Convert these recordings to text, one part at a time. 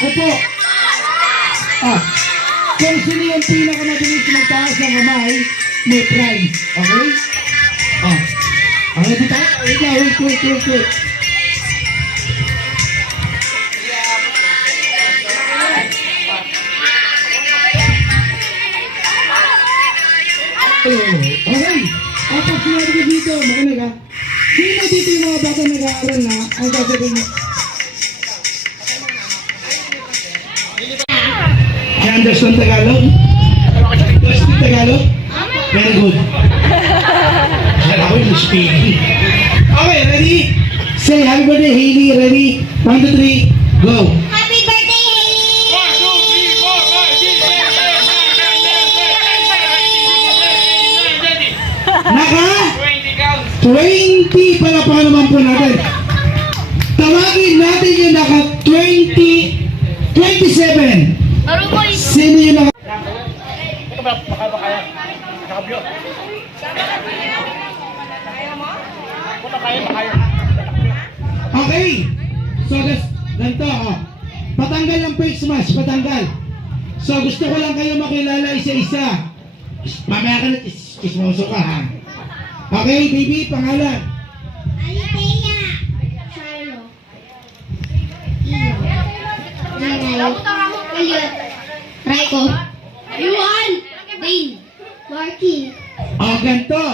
Ako po. Kung sino yung pinakamabilis magtaas ng kamay, may prize. Okay? Ready tayo? Wait. Okay. Kapag sinabi ko dito, makinig ha. Sino dito yung mga bata nag-aaral na ang sasabihin niyo? I understand Tagalog? Understand Tagalog? Very good. Ako yung speaking. Okay, ready? Say happy birthday, Hailey. Ready? 1, 2, 3, go. Happy birthday, Hailey! 1, 2, 3, 4, 5, 6, 7, 8, 9, 10. Naka? 20 counts. 20 pala pa naman po natin. Tawagin natin yung naka 27. Sino yung naka? Baka kaya. Nakabyo. Kaya. Okay. So, ganito, patanggal ang face mask, patanggal. So, gusto ko lang kayo makilala isa-isa. Mamaya ka na, kismoso ka, ha? Okay, baby, pangalan. Alitea. Charlo. Iyo. Nanay. Elliot. Raiko. Yuan. Dane. Marky. Ganito.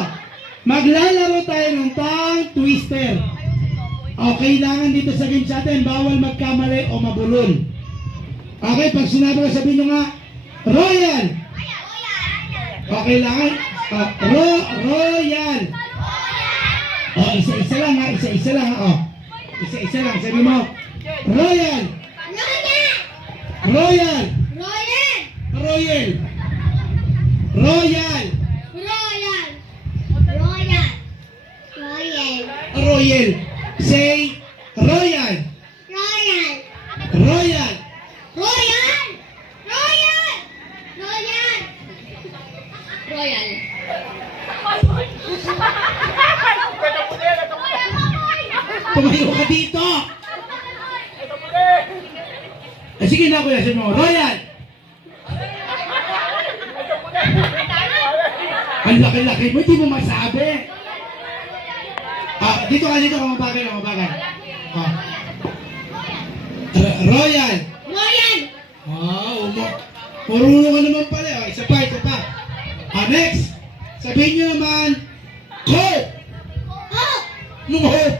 Maglalaro tayo ng tongue twister. Kailangan dito sa game sa atin, bawal magkamali o mabulol. Okay, pag sinabi ko, sabihin nyo nga, Royal. Kailangan, Royal. Isa-isa lang ha, isa-isa lang ha, Isa-isa lang, sabi mo, Royal. Royal. Royal. Royal. Royal. Say, Royal. Royal. Tumayo ka dito. Sige na kuya, sabi mo, Royal. Ang laki-laki mo, hindi mo masabi. Dito ka, mabagay. Royal. Marunong ka naman pala. Isa pa. Next. Sabihin nyo naman, Coke. Coke.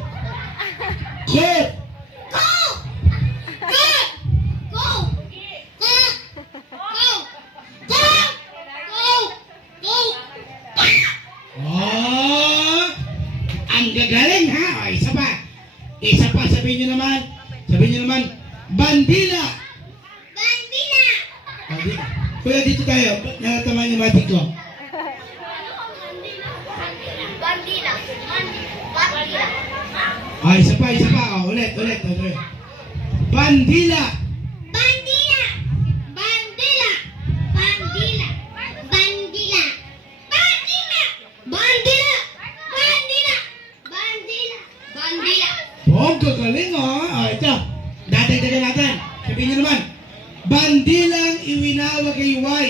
Ang gagaling ha. Isa pa. Sabihin nyo naman, Bandila. Kuya, dito tayo. Nakatamaan yung matik ko. Isa pa. Ulit. Bandila. Oh, gagaling ito. Dadagdagan natin. Sabihin nyo naman, Bandilang iwinawa kay Y.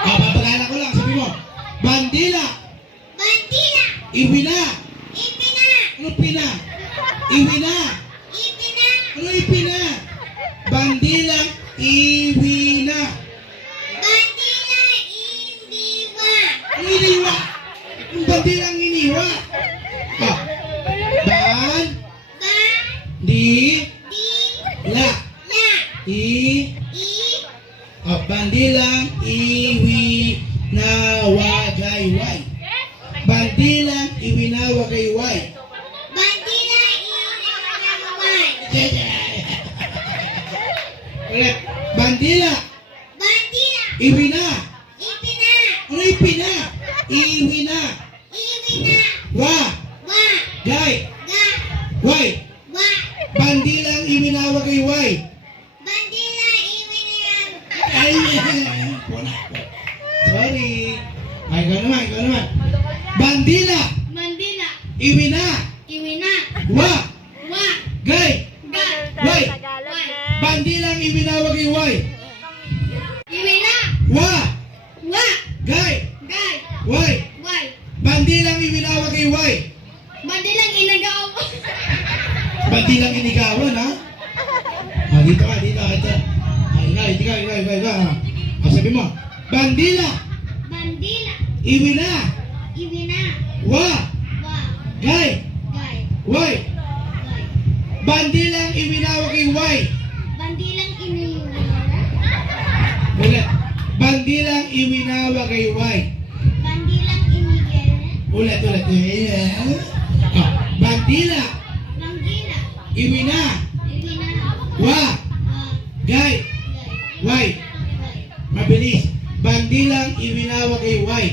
Papagala ko lang. Sabi mo, Bandila. Iwina. Ano pina? Iwina. Ano ipina? Bandilang iwina. Ano iniwa? Ang bandilang iniwa. Bandilang iwinawa kay Y. Bandilang iwinawa kay Y. Ulit. Bandila. Iwina. Ano ipina? Iwina. Gay. Y. Bandilang iwinawa kay Y. Sorry. Ay, ikaw naman. Bandila. Iwina. Gay. Y. iwinawag kay Y. Iwina. Wa. Wa. Gay. Gay. Y. Why? Bandilang iwinawag kay Y. Madilang inagaw mo. Bandilang inigawan, ha? Dito ka, dito ka. Ikaw. Sabi mo, bandila, Bandila. iwina, Iwina. wa, Wa. gay, Gay. Y. Gay. Bandilang iwinawag kay Y. Bandilang iniwala. Ulit. Bandilang iwinawag kay Y. Bandilang inigera. Ulit. Bandila, Bandila. iwina, Iwina. wa, Wa. gay, Gay. Y. Mabilis. Bandilang iwinawag kay Y.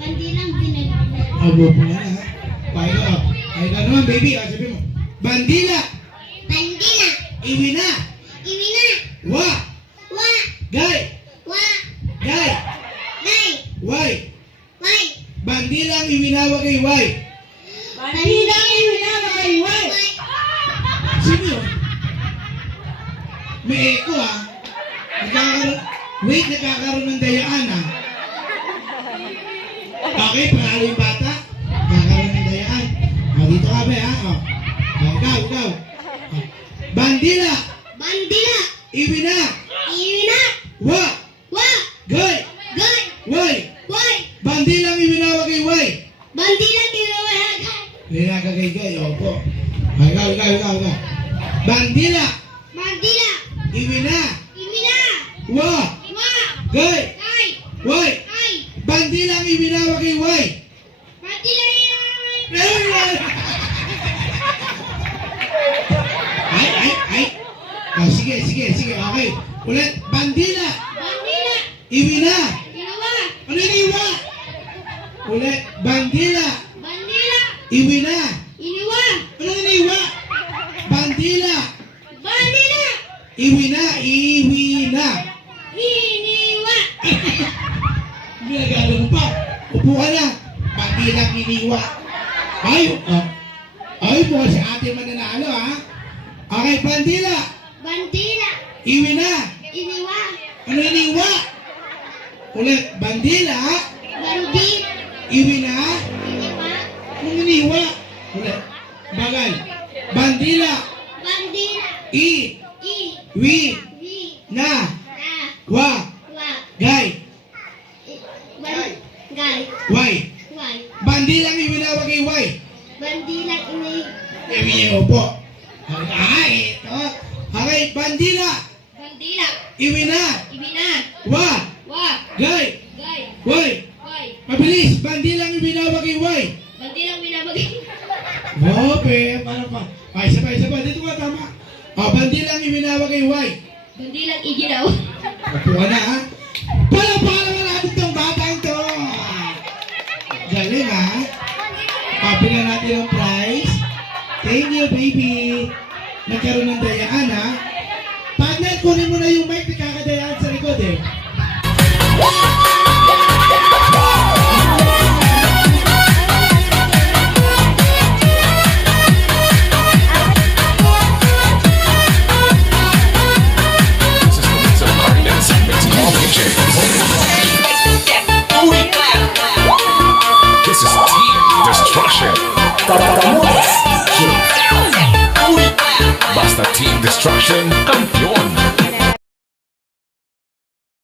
Bandilang binagula. Abo po na, ha? Ay ka naman, baby. Sabi mo. Bandila, Bandila. iwina, Iwina. wa, Wa. gay, Wa. gay, Gay. Y. Why? Bandilang iwinawag kay Y. Bandilang inagaw kay Y. Sino yun? May echo, ha? Nagkakaroon ng dayaan, ha? Okay, panalo yung bata. Nagkakaroon ng dayaan. Dito ka, be, ha? Ikaw. Bandila, Bandila. iwina, Iwina. wa, Wa. gay, Gay. Y. Why? Bandilang iwinawag kay Y. Bandilang inagaw. Linagagay, opo. Ikaw. Bandila, Bandila. iwina, Iwina. wa, Wa. gay, Gay. Y. Gay. Bandilang iwinawag kay Y. Bandilang inagaw. Ay. Sige, okay. Ulit, bandila, Bandila. iwina. Inawa. Ano yung iwa? Ulit, bandila, Bandila. iwina. Iniwa. Ano yung iwa? Bandila, Bandila. iwina. Iniwa. Ginagalo mo pa. Upo ka na. Bandilang iniwa. Ay, po si ate mananalo, ha? Okay, bandila, Bandila. iwina. Iniwa. Ano yung iwa? Ulit, bandila, Bandil. iwina. Iniwa. Ano yung iniwa? Ulit, bagal. Bandila, Bandila. i, I. wi, Vi. na, Na. wa, Wa. gay, Gay. y. Why? Bandilang iwinawag kay Y. Bandilang Iwina po. Ay, ito. Okay, bandila, Bandila. iwina, Ibina. wa, Wa. gay, Gay. y. Why? Mabilis, bandilang iwinawag kay Y. Bandilang binabagay. Ope, para pa. Ay, isa pa. Dito ka, tama. Bandilang iwinawag kay Y. Bandilang iginaw. Upo ka na, ha? Pala natin itong batang to. Galing, ha? Bigyan natin ang prize. Thank you, baby. Nagkaroon ng dayaan, ha? Partner, kunin mo na yung mic. Nakakadayaan sa likod, eh. This is Team Destruction. Basta Team Destruction.